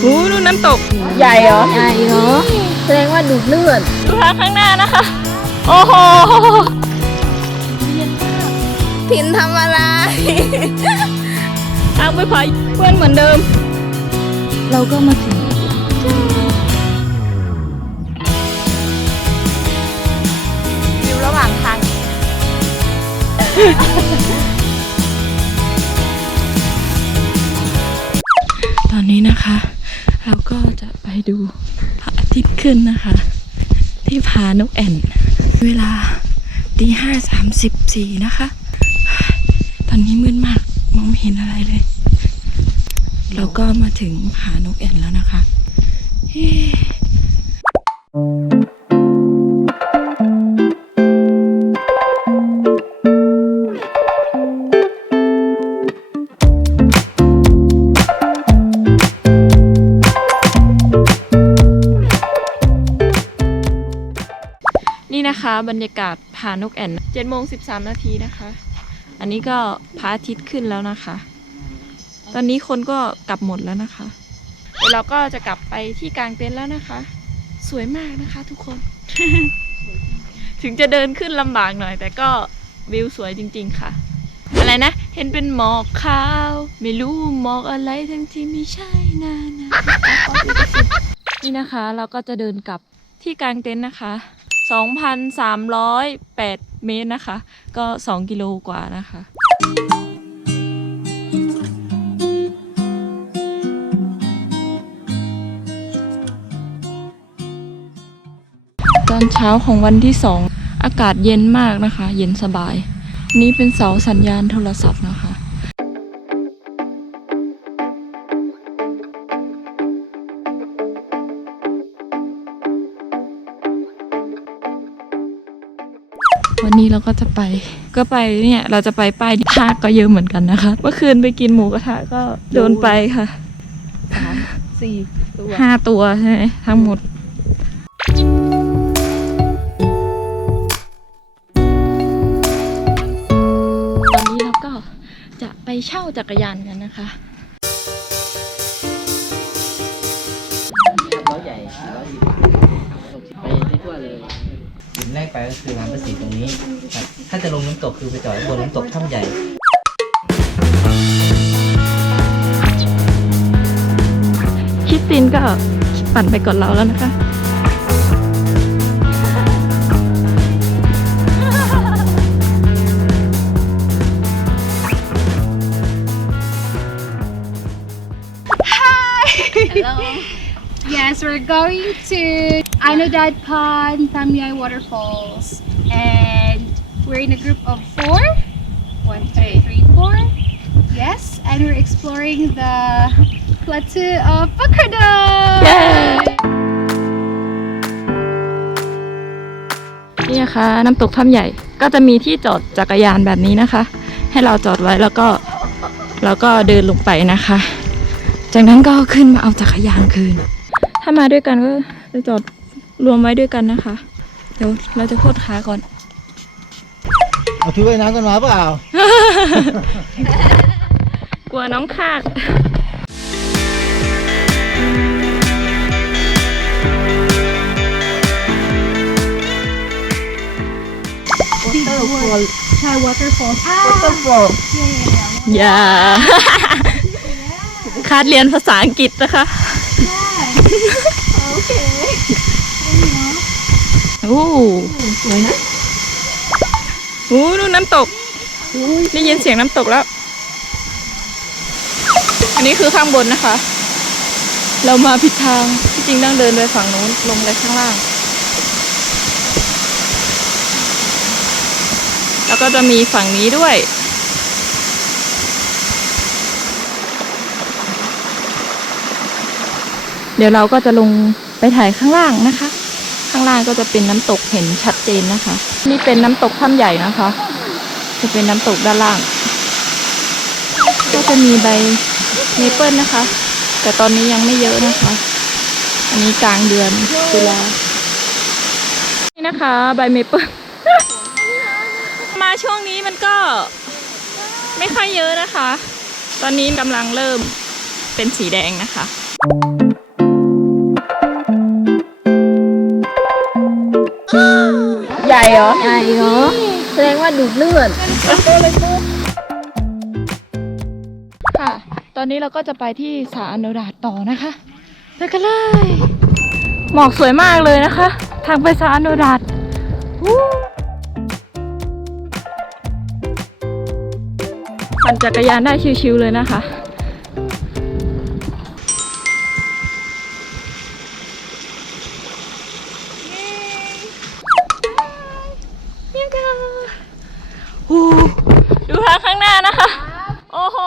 โอ้ดูน้ำตก ใหญ่เหรอ ใหญ่เหรอแสดงว่าดูดเลือดดูทางข้างหน้านะคะ โอ้โหพินทำอะไรทางไปพายเพื่อนเหมือนเดิม เราก็มาถึงอยู่ระหว่างทาง ดูพระอาทิตย์ขึ้นนะคะ ที่พานกแอ่น เวลาตีห้าสามสิบสี่นะคะ ตอนนี้มืดมากมองไม่เห็นอะไรเลย เราก็มาถึงผานกแอ่นแล้วนะคะ นี่นะคะบรรยากาศผานกแอ่นเจ็ดโมงสิบสามนาทีนะคะ อันนี้ก็พระอาทิตย์ขึ้นแล้วนะคะ ตอนนี้คนก็กลับหมดแล้วนะคะเดี๋ยวเราก็จะกลับไปที่กลางเต็นท์แล้วนะคะ สวยมากนะคะทุกคน ถึงจะเดินขึ้นลำบากหน่อย แต่ก็วิวสวยจริง ๆ ค่ะ อะไรนะ เห็นเป็นหมอกขาว ไม่รู้หมอกอะไรทั้งที่ไม่ใช่นานะนี่นะคะเราก็จะเดินกลับที่กลางเต็นท์นะคะ 2,308 เมตรนะคะ ก็ 2 กิโลกว่านะคะตอนเช้าของวันที่สองอากาศเย็นมากนะคะ เย็นสบาย นี่เป็นเสาสัญญาณโทรศัพท์นะคะ เราก็จะไป ก็ไปเนี่ยเราจะไปป้ายทากก็เยอะเหมือนกันนะคะ เมื่อคืนไปกินหมูกระทะก็โดนไปค่ะสามสี่ตัวห้าตัวใช่ไหมทั้งหมดตอนนี้เราก็จะไปเช่าจักรยานกันนะคะ แรกไปก็คือร้านภาษีตรงนี้ครับถ้าจะลงน้ำตกคือไปจอดบนน้ำตกถ้ำใหญ่คริสตินก็ปั่นไปก่อนเราแล้วนะคะ Yes, we're going to Anodad Pond, Tamyay Waterfalls. And we're in a group of four. One, two, three, four. Yes, and we're exploring the plateau of Pakradam. เย้นี่นะคะน้ำตกถ้ำใหญ่ก็จะมีที่จอดจักรยานแบบนี้นะคะ ให้เราจอดไว้แล้วก็แล้วก็เดินลงไปนะคะ จากนั้นก็ขึ้นมาเอาจักรยานคืน ถ้ามาด้วยกันก็จะจอด รวมไว้ด้วยกันนะคะ เดี๋ยวเราจะโคตรขาก่อน เอาชุดว่ายน้ำกันมาเปล่า กลัวน้องคาก Chai waterfalls. Ah, อย่า คาดเรียนภาษาอังกฤษนะคะโอ้สวยนะโอ้ดูน้ำตกได้ยินเสียงน้ำตกแล้ว อันนี้คือข้างบนนะคะ เรามาผิดทางที่จริงต้องเดินไปฝั่งนู้นลงไปข้างล่าง แล้วก็จะมีฝั่งนี้ด้วยเดี๋ยวเราก็จะลงไปถ่ายข้างล่างนะคะ ข้างล่างก็จะเป็นน้ำตกเห็นชัดเจนนะคะ นี่เป็นน้ำตกถ้ำใหญ่นะคะ จะเป็นน้ำตกด้านล่าง ก็จะมีใบเมเปิลนะคะ แต่ตอนนี้ยังไม่เยอะนะคะ อันนี้กลางเดือนตุลานี่นะคะ ใบเมเปิลมาช่วงนี้มันก็ไม่ค่อยเยอะนะคะ ตอนนี้กำลังเริ่มเป็นสีแดงนะคะ เหรอ ใช่เหรอแสดงว่าดูดเลือดค่ะ ตอนนี้เราก็จะไปที่สาอนุดาตต่อนะคะไปกันเลย หมอกสวยมากเลยนะคะ ทางไปสาอนุดาตวู้ปั่นจักรยานได้ชิวๆเลยนะคะ เนี่ยค่ะโอ้ดูทางข้างหน้านะคะ โอ้โห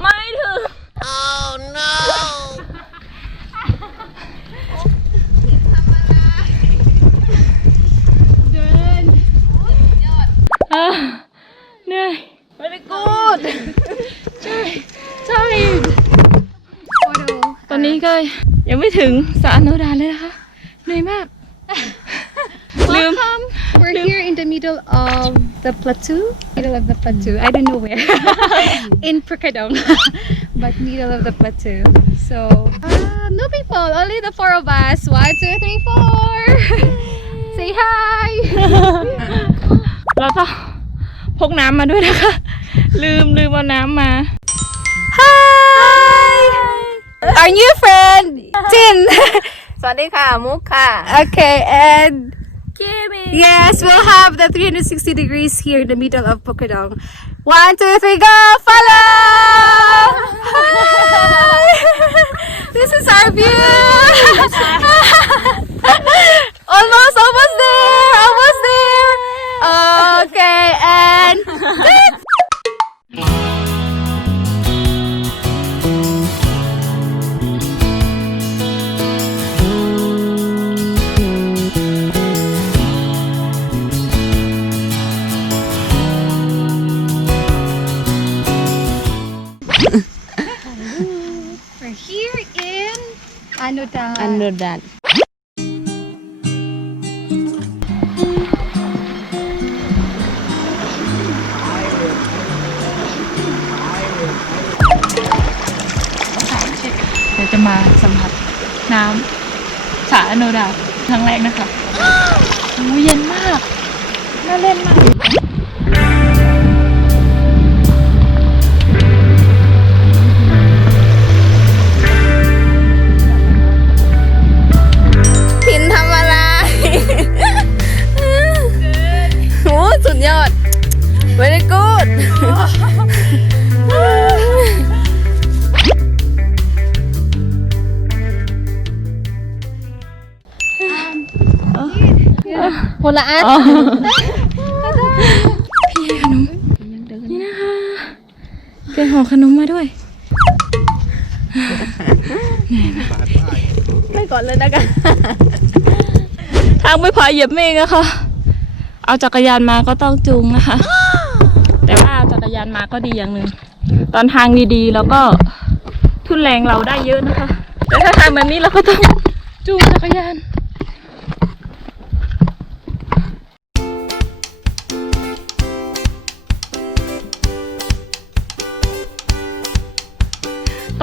ไม่ถึง เดิน อะเหนื่อย very good ใช่ใช่ โอ้โห ตอนนี้ก็ยังไม่ถึงสาอนุดาตเลยนะคะเหนื่อยมาก ลืม We're here in the middle of the plateau. Middle of the plateau. I don't know where. in Purkadong. but middle of the plateau. So uh, no people, only the four of us. One, two, three, four. Say hi. แล้วก็พกน้ำมาด้วยนะคะ ลืมลืมเอาน้ำมา Our new friend Jin สวัสดีค่ะ มุกค่ะ Okay, and yes, we'll have the 360 degrees here in the middle of Pukadong. One, two, three, go! Follow! Hi! this is our view! almost, almost there! Almost there! Okay, and Anoda. อันโดดันเดี๋ยวจะมาสัมผัสน้ำสาอนุดาครั้งแรกนะคะโอ้เย็นมาก น่าเล่นมาก พินทำอะไรโอ้สุดยอด very good คนละอันพี่ให้ขนม นี่นะคะแกห่อขนมมาด้วย ไม่ก่อนเลยนะกันทางไปผาเหยียบเมฆนะคะ เอาจักรยานมาก็ต้องจูงนะคะ แต่ว่าเอาจักรยานมาก็ดีอย่างหนึ่ง ตอนทางดีๆ แล้วก็ทุนแรงเราได้เยอะนะคะ แต่ถ้าทางแบบนี้เราก็ต้องจูงจักรยาน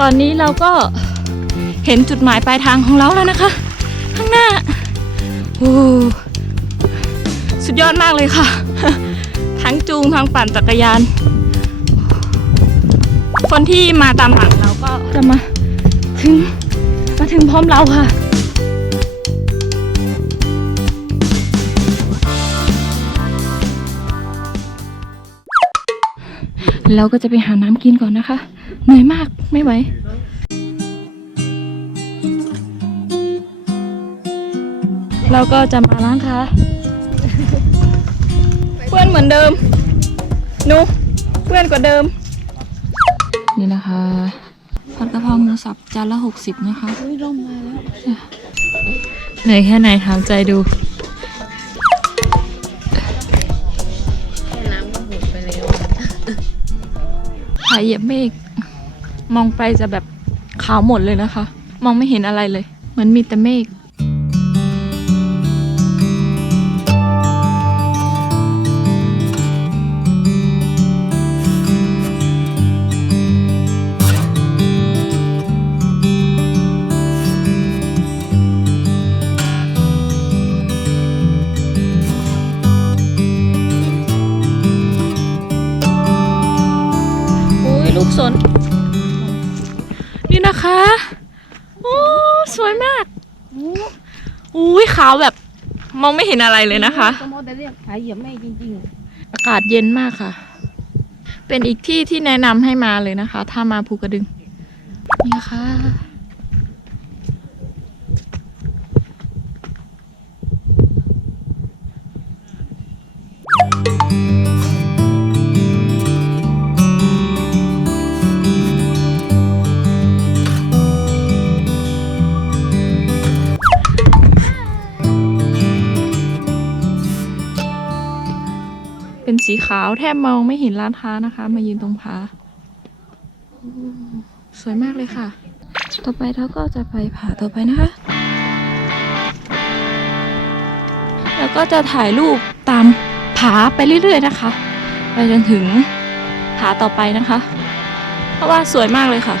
ตอนนี้เราก็ เห็นจุดหมายปลายทางของเราแล้วนะคะ ข้างหน้าโอ้สุดยอดมากเลยค่ะ ทั้งจูงทั้งปั่นจักรยาน คนที่มาตามหลังเราก็จะมาถึงมาถึงพร้อมเราค่ะเราก็จะไปหาน้ำกินก่อนนะคะ เหนื่อยมากไม่ไหว เราก็จะมาล้างค่ะเพื่อนเหมือนเดิมหนูเพื่อนกว่าเดิม นี่นะคะผัดกะเพราหมูสับจานละหกสิบนะคะลงมาแล้วเหนื่อยแค่ไหนถามใจดูน้ำก็หมดไปแล้วผาเหยียบเมฆมองไปจะแบบขาวหมดเลยนะคะ มองไม่เห็นอะไรเลย เหมือนมีแต่เมฆ อุ้ยขาวแบบมองไม่เห็นอะไรเลยนะคะสมมติเรียกขายเหยียบแม่จริงอากาศเย็นมากค่ะ เป็นอีกที่ที่แนะนำให้มาเลยนะคะ ถ้ามาภูกระดึง นี่ค่ะาวแทบมองไม่เห็นร้านค้านะคะ มายืนตรงผาสวยมากเลยค่ะ ต่อไปเราก็จะไปผาต่อไปนะคะ แล้วก็จะถ่ายรูปตามผาไปเรื่อยๆนะคะ ไปจนถึงผาต่อไปนะคะ เพราะว่าสวยมากเลยค่ะ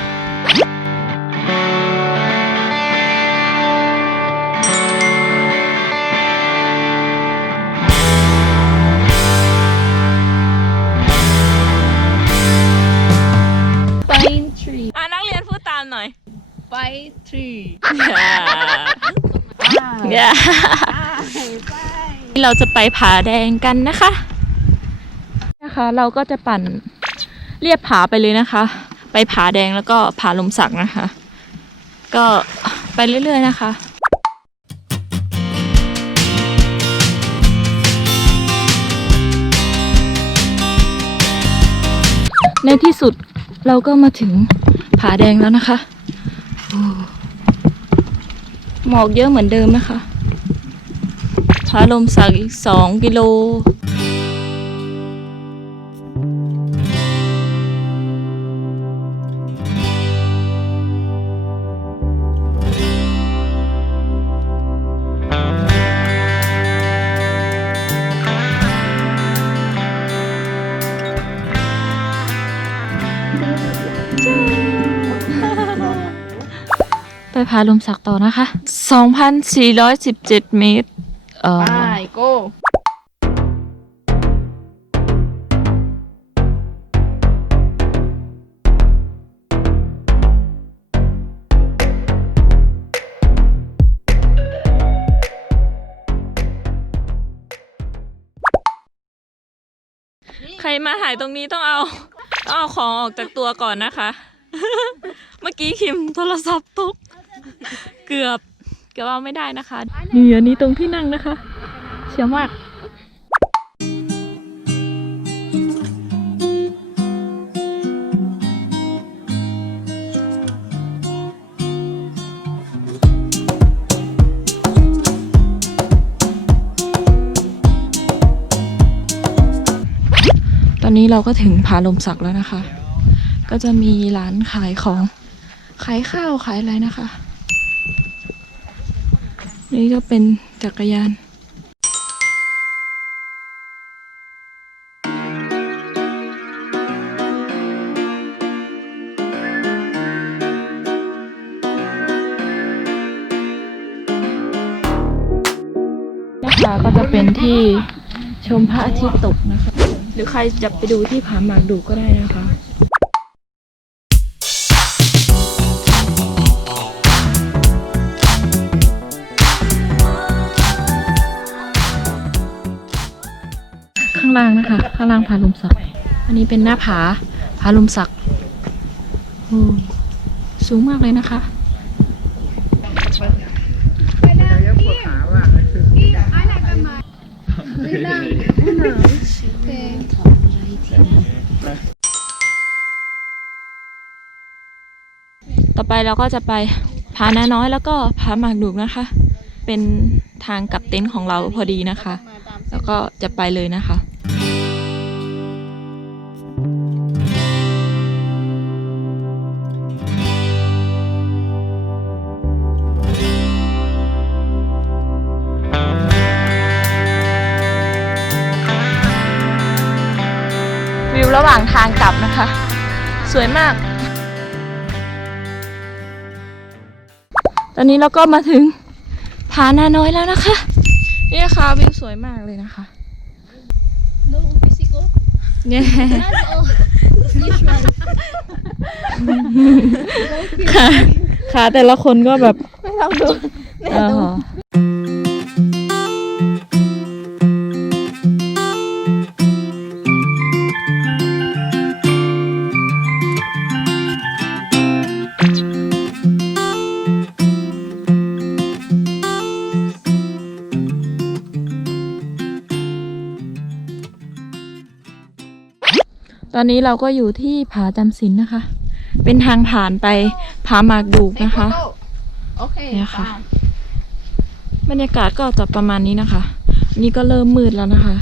Pine tree Yeah. เราจะไปผาแดงกันนะคะ นะคะ เราก็จะปั่นเรียบผาไปเลยนะคะ ไปผาแดงแล้วก็ผาลมสักนะคะ ก็ไปเรื่อยๆนะคะในที่สุดเราก็มาถึงผาแดงแล้วนะคะ หมอกเยอะเหมือนเดิมนะคะพาลมสักอีกสองกิโล ผาลมสักต่อนะคะ 2,417 เมตร เอ่อ ไป go ใครมาถ่ายตรงนี้ต้องเอาต้องเอาของออกจากตัวก่อนนะคะ เมื่อกี้คิมโทรศัพท์ตก เกือบเกือบเอาไม่ได้นะคะ นี่อันนี้ตรงที่นั่งนะคะเสียวมากตอนนี้เราก็ถึงผาลมสักแล้วนะคะ ก็จะมีร้านขายของ ขายข้าวขายอะไรนะคะ นี่ก็เป็นจักรยานนะคะก็จะเป็นที่ชมพระอาทิตย์ตกนะคะ หรือใครจะไปดูที่ผาหมากดูก็ได้นะคะ ล่างนะคะ ข้างล่างผาลมสัก อันนี้เป็นหน้าผาผาลมสักสูงมากเลยนะคะ ต่อไปเราก็จะไปผานาน้อยแล้วก็ผาหมากดุกนะคะ เป็นทางกลับเต็นท์ของเราพอดีนะคะ แล้วก็จะไปเลยนะคะางทางกลับนะคะ สวยมาก ตอนนี้เราก็มาถึงผานาน้อยแล้วนะคะ นี่นะคะวิวสวยมากเลยนะคะ no physical เนี่ย that's all usual ขาขาแต่ละคนก็แบบ ไม่ลองดู เออ อนนี้เราก็อยู่ที่ผาจำศีลนะคะ เป็นทางผ่านไปผาหมากดูกนะคะโอเคเนี่ยค่ะ บรรยากาศก็จะประมาณนี้นะคะ นี่ก็เริ่มมืดแล้วนะคะ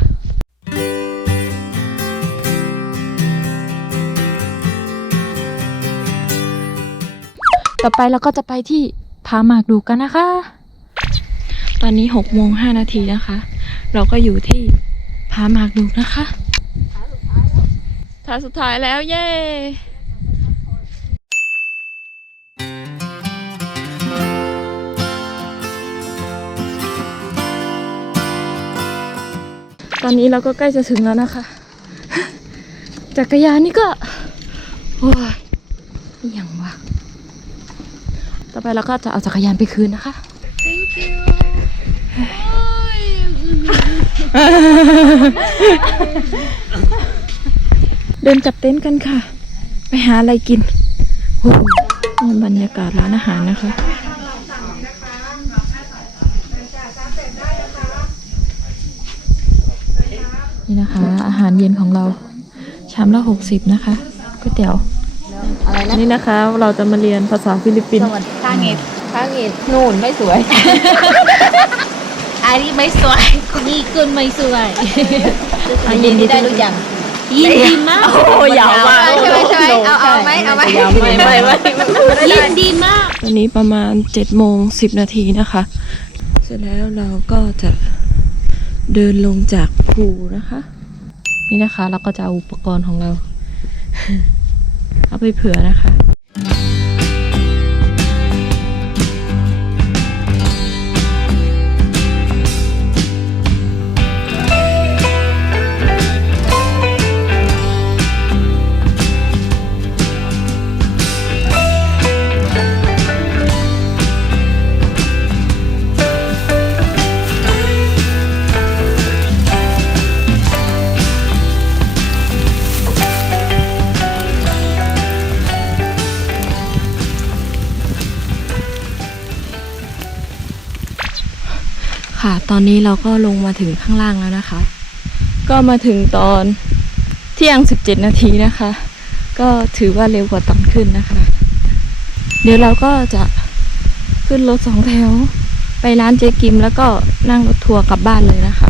ต่อไปเราก็จะไปที่ผาหมากดูกันนะคะ ตอนนี้หกโมงห้านาทีนะคะ เราก็อยู่ที่ผาหมากดูนะคะ ทางสุดท้ายแล้วเย้ตอนนี้เราก็ใกล้จะถึงแล้วนะคะ จักรยานนี่ก็ โอ้ยอหย่างวะต่อไปเราก็จะเอาจักรยานไปคืนนะคะ Thank you. เดินจับเต็นท์กันค่ะ ไปหาอะไรกินโอ้โหนี่บรรยากาศร้านอาหารนะคะนี่นะคะ อาหารเย็นของเรา ชามละหกสิบนะคะก๋วยเตี๋ยวอะไรนะนี่นะคะ เราจะมาเรียนภาษาฟิลิปปินส์ข้างเงดข้างเงดนู่นไม่สวย อันนี้ไม่สวยนี่คุณไม่สวยอะยินดีได้รู้ยัง ยินดีมาก โอ้ยาวมากใช่ไหมใช่ไหมเอาเอาไหมเอาไหมยาวไม่ไม่ไม่ยินดีมากตอนนี้ประมาณเจ็ดโมงสิบนาทีนะคะ เสร็จแล้วเราก็จะเดินลงจากภูนะคะ นี่นะคะเราก็จะเอาอุปกรณ์ของเรา เอาไปเผื่อนะคะ อนนี้เราก็ลงมาถึงข้างล่างแล้วนะคะ ก็มาถึงตอนเที่ยง 17 นาทีนะคะ ก็ถือว่าเร็วกว่าตอนขึ้นนะคะ เดี๋ยวเราก็จะขึ้นรถสองแถว ไปร้านเจ๊กิมแล้วก็นั่งรถทัวร์กลับบ้านเลยนะคะ